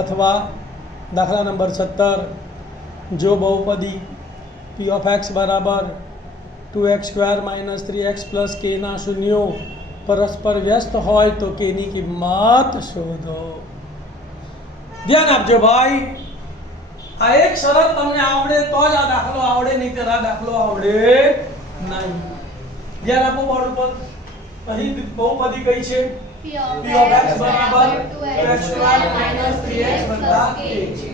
अथवा दाखला नंबर 17 जो बहुपदी p of x बराबर 2x² - 3x + k ના શૂન્યો પરસ્પર વ્યસ્ત હોય તો k ની કિંમત શોધો। ધ્યાન આપજો ભાઈ, આ એક શરત તમને આવડે તો જ આ દાખલો આવડે, નહીંતર આ દાખલો આવડે નહીં। ધ્યાન આપો બોર્ડ ઉપર, અહીં બહુપદી કઈ છે? p of x બરાબર 2x² - 3x + k છે।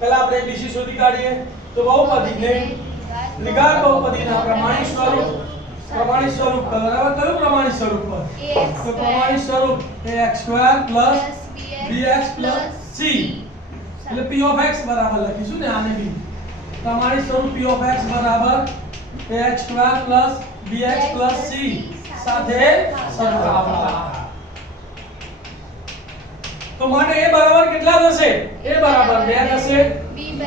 પહેલા આપણે abc શોધી કાઢીએ તો બહુપદીને દ્વિઘાત બહુપદીના પ્રમાણિત સ્વરૂપ બરાબર કયું પ્રમાણિત સ્વરૂપ પર? તો પ્રમાણિત સ્વરૂપ એ x² + bx + c, એટલે p of x બરાબર લખીશું ને આને બી પ્રમાણિત સ્વરૂપ p of x બરાબર x² + bx + c સાથે સરખાવવા। તો માટે a બરાબર કેટલા થશે? a બરાબર 2 થશે,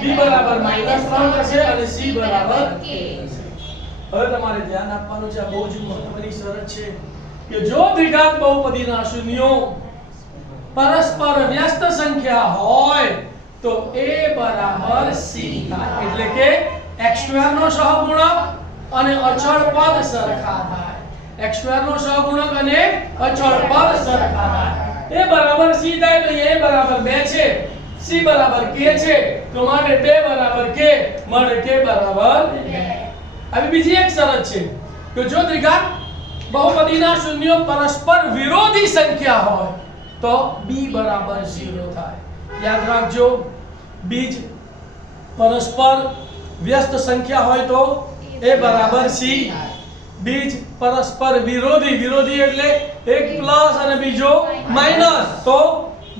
b બરાબર -3 થશે અને c બરાબર k થશે। હવે તમારે ધ્યાન આપવાનું છે, આ બહુ જ મહત્વની શરત છે કે જો દ્વિઘાત બહુપદીના શૂન્યો પરસ્પર વ્યસ્ત સંખ્યા હોય તો a બરાબર c થાય, એટલે કે x² નો સહગુણક અને અચળ પદ સરખા થાય। x² નો સહગુણક અને અચળ પદ સરખા થાય। a બરાબર c થાય તો a બરાબર 2 છે, c બરાબર k છે, તો માટે 2 બરાબર k મળે k બરાબર 2। હવે બીજી એક શરત છે કે જો દ્વિઘાત બહુપદીના શૂન્યો પરસ્પર વિરોધી સંખ્યા હોય તો b બરાબર 0 થાય। યાદ રાખજો, બીજ પરસ્પર વ્યસ્ત સંખ્યા હોય તો a બરાબર c, બીજ પરસ્પર વિરોધી એટલે એક પ્લસ અને બીજો માઈનસ તો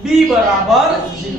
b બરાબર 0।